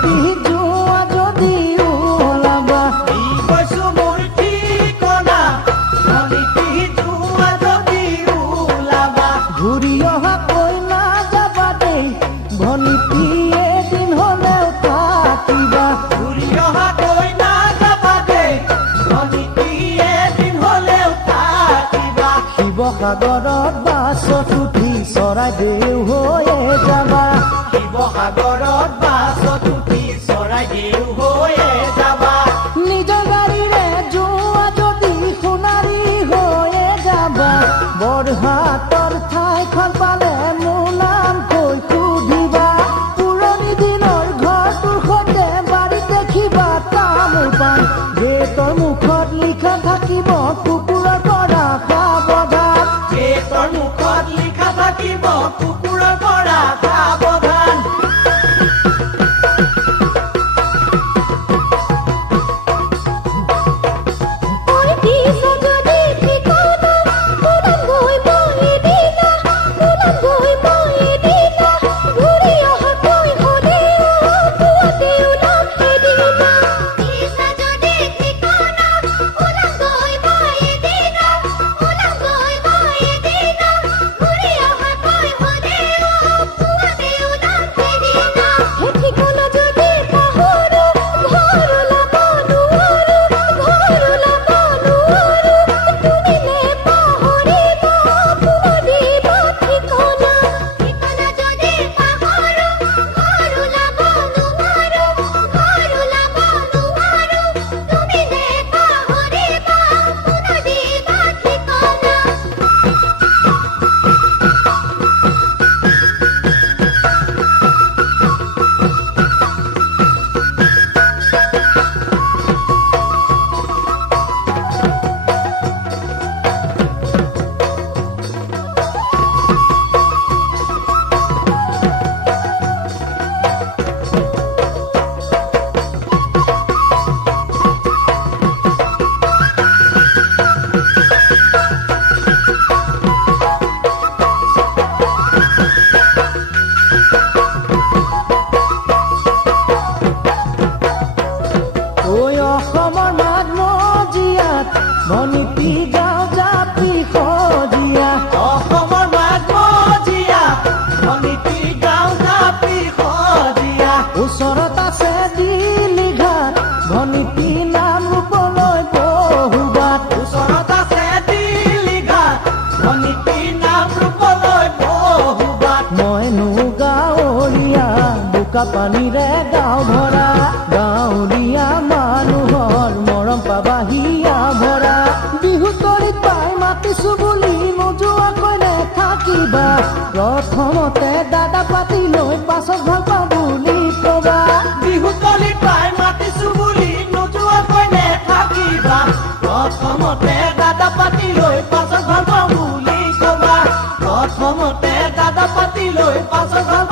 পিহি যোৱা যদি ওলাবা ই কৈছো মোৰ ঠিকনা ভনী পিহি যোৱা যদি ওলাবা ঘূৰি অহা কৈ নাযাবা দেই ভনী পিহি এদিন হ'লেও থাকিবা ঘূৰি অহা কৈ নাযাবা দেই ভনী পিহি এদিন হ'লেও থাকিবা শিৱসাগৰত বাছত উঠি চৰাইদেউ হৈয়ে যাবা শিৱসাগৰত বাছত উঠি চৰাইদেউ হৈয়ে যাবা নিজৰ গাড়ীৰে যোৱা যদি সোণাৰী হৈয়ে যাবা বৰহাটৰ ঠাইখন পালে মোৰ নাম কৈ সুধিবা পুৰণি দিনৰ ঘৰটোৰ সৈতে বাৰী দেখিবা তামোল পাণ গেটৰ মুখত লিখা থাকিব কুকুৰৰ পৰা সাৱধান গেটৰ মুখত লিখা থাকিব কুকুৰৰ পৰা সাৱধান ভনী পিহি গাঁও জাপি সজীয়া অসমৰ মাজমজিয়া ভনী পিহি গাঁও জাপি সজীয়া ওচৰত আছে দিলি ঘাট ভনী পিহি নাম ৰূপলৈ বহুবাট ওচৰত আছে দিল্লী ঘাট ভনী পিহি নাম ৰূপলৈ বহুবাট মইনো গাঁৱলীয়া বোকা পানীৰে গাঁও ভৰা গাঁৱলীয়া মানুহৰ মৰম পাবাহিয়া ভৰা বিহু তৰিত পাই মাতিছো বুলি নোযোৱাকৈ নেথাকিবা প্ৰথমতে দাদা পাতি লৈ পাছত ভাল পাওঁ বুলি কবা বিহুতলী পাই মাতিছো বুলি নোযোৱাকৈ নেথাকিবা প্ৰথমতে দাদা পাতি লৈ পাছত ভাল পাওঁ বুলি কবা প্ৰথমতে দাদা পাতি লৈ পাছত ভাল